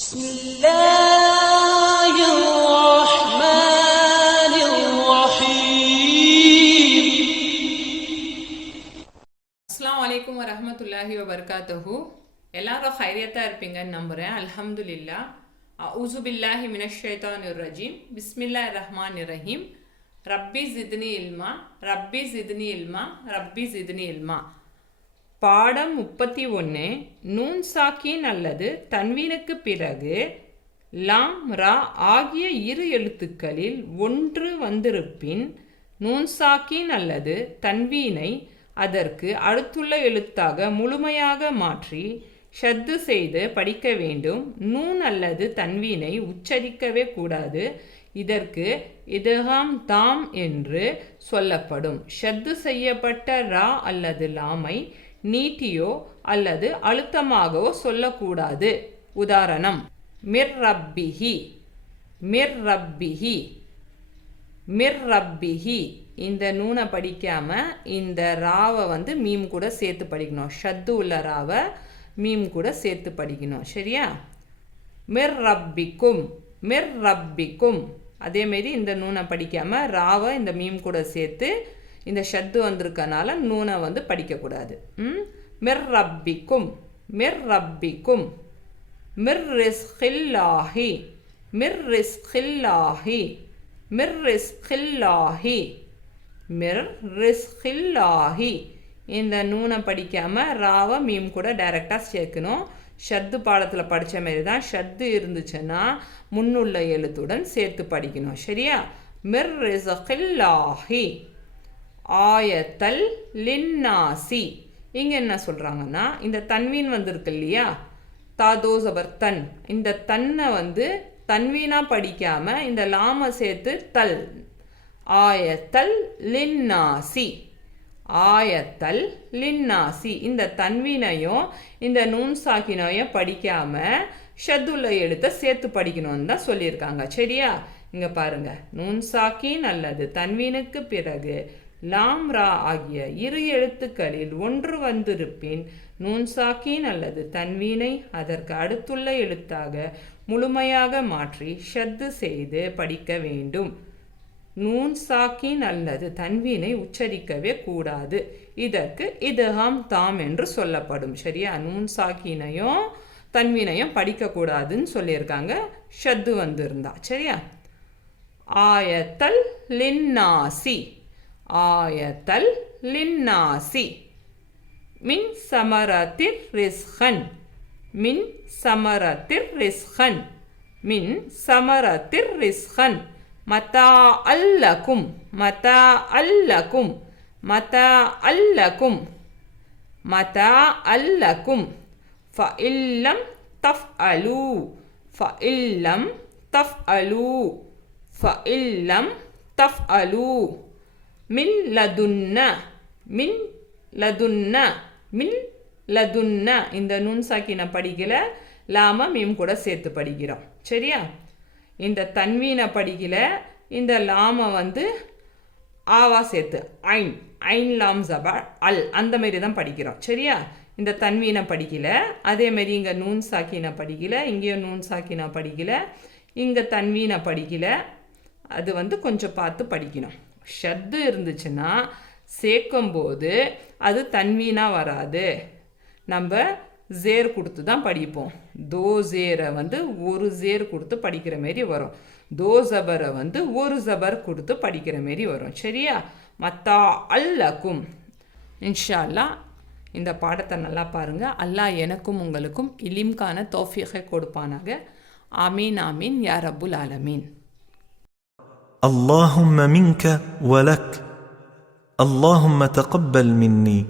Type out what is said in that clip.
بسم الله الرحمن الرحيم. அஸ்ஸலாமு அலைக்கும் வரஹ்மத்துல்லாஹி வபரகாத்துஹு. எல்லாரும் ஹைரியத்தாக இருப்பீங்கன்னு நம்புகிறேன். அல்ஹம்துலில்லாஹ். அஊஸு பில்லாஹி மினஷ் ஷைத்தானிர் ரஜீம். பிஸ்மில்லாஹிர் ரஹ்மானிர் ரஹீம். ரப்பி ஜித்னி இல்மா, ரப்பி ஜித்னி இல்மா, ரப்பி ஜித்னி இல்மா. பாடம் 31. நூன் சாக்கின் அல்லது தன்வீனுக்கு பிறகு லாம் ரா ஆகிய இரு எழுத்துக்களில் ஒன்று வந்திருப்பின் நூன் சாக்கின் அல்லது தன்வீனை அதற்கு அடுத்துள்ள எழுத்தாக முழுமையாக மாற்றி ஷத்து செய்து படிக்க வேண்டும். நூன் அல்லது தன்வீனை உச்சரிக்கவே கூடாது. இதற்கு இத்காம் தாம் என்று சொல்லப்படும். ஷத்து செய்யப்பட்ட ரா அல்லது லாமை நீட்டியோ அல்லது அழுத்தமாகவோ சொல்லக்கூடாது. உதாரணம், மிர் ரப்பிஹி, மிர் ரப்பிஹி, மிர் ரப்பிஹி. இந்த நூனை படிக்காம இந்த ராவை மீம் கூட சேர்த்து படிக்கணும். ஷத்து உள்ள ராவை மீம் கூட சேர்த்து படிக்கணும். சரியா? மிர் ரப்பிக்கும், மிர் ரப்பிக்கும். அதேமாரி இந்த நூனை படிக்காம ராவை இந்த மீம் கூட சேர்த்து இந்த ஷத்து வந்திருக்கனால நூனை படிக்கக்கூடாது. மிர் ரப்பிக்கும், மிர் ரப்பிக்கும். மிர் ரிஸ்கில்லாஹி, மிர் ரிஸ்கில்லாஹி, மிர் ரிஸ்கில்லாஹி, மிர் ரிஸ்கில்லாஹி. இந்த நூனை படிக்காமல் ராவை மீம் கூட டைரெக்டாக சேர்க்கணும். ஷத்து பாடத்தில் படித்த மாரி தான். ஷத்து இருந்துச்சுன்னா முன்னுள்ள எழுத்துடன் சேர்த்து படிக்கணும். சரியா? மிர் ரிஸ்கில்லாஹி. ஆயத்தல் லின்னாசி. இங்கே என்ன சொல்கிறாங்கன்னா, இந்த தன்வீன் வந்திருக்கு இல்லையா, தாதோ ஜபர் தன். இந்த தன்னை தன்வீனாக படிக்காமல் இந்த லாமை சேர்த்து தல். ஆயத்தல் லின்னாசி, ஆயத்தல் லின்னாசி. இந்த தன்வீனையும் இந்த நூன் சாக்கினையும் படிக்காமல் ஷத்துள்ள எழுத்தை சேர்த்து படிக்கணும்னு தான் சொல்லியிருக்காங்க. சரியா? இங்கே பாருங்க, நூன் சாக்கின் அல்லது தன்வீனுக்கு பிறகு லாம் ரா ஆகிய இரு எழுத்துக்களில் ஒன்று வந்திருப்பின் நூன் சாக்கின் அல்லது தன்வீனை அதற்கு அடுத்துள்ள எழுத்தாக முழுமையாக மாற்றி ஷத்து செய்து படிக்க வேண்டும். நூன் சாக்கின் அல்லது தன்வீனை உச்சரிக்கவே கூடாது. இதற்கு இத்காம் தாம் என்று சொல்லப்படும். சரியா? நூன் சாக்கினையும் தன்வீனையும் படிக்கக்கூடாதுன்னு சொல்லியிருக்காங்க, ஷத்து வந்திருந்தா. சரியா? ஆயத்தல் லின்னாசி, ஆயத்தல் லின்னாசி. மின் சமரத்திர் ரிஸ்கன், மின் சமரத்திர் ரிஸ்கன், மின் சமரத்திர் ரிஸ்கன். மதா அல்லக்கும், மதா அல்லக்கும், மதா அல்லக்கும், மதா அல்லக்கும். ஃபஇல்லம் தஃஅலு, ஃபஇல்லம் தஃஅலு, ஃபஇல்லம் தஃஅலு. மின் லதுன்ன, மின் லதுன்ன, மின் லதுன்ன. இந்த நூன் சாக்கினை படிக்கல, லாம மீம் கூட சேர்த்து படிக்கிறோம். சரியா? இந்த தன்வீனை படிக்கல, இந்த லாம ஆவா சேர்த்து ஐன், ஐன் லாம் ஜபா அல், அந்த மாரி தான் படிக்கிறோம். சரியா? இந்த தன்வீனை படிக்கல. அதேமாரி இங்கே நூன் சாக்கினை படிக்கல, இங்கேயும் நூன் சாக்கினை படிக்கல, இங்கே தன்வீனை படிக்கல. அது கொஞ்சம் பார்த்து படிக்கணும். ஷத்து இருந்துச்சுன்னா சேர்க்கும்போது அது தன்வீனாக வராது. நம்ம ஜேர் கொடுத்து தான் படிப்போம். தோ ஜேரை ஒரு ஜேர் கொடுத்து படிக்கிற மாரி வரும். தோ ஜபரை ஒரு ஜபர் கொடுத்து படிக்கிற மாரி வரும். சரியா? மத்தா அல்லக்கும். இன்ஷா அல்லாஹ் இந்த பாடத்தை நல்லா பாருங்கள். அல்லாஹ் எனக்கும் உங்களுக்கும் இலிம்கான தௌஃபீகை கொடுப்பானாக. ஆமீன் ஆமீன் யா ரப்புல் ஆலமீன். اللهم منك ولك، اللهم تقبل مني.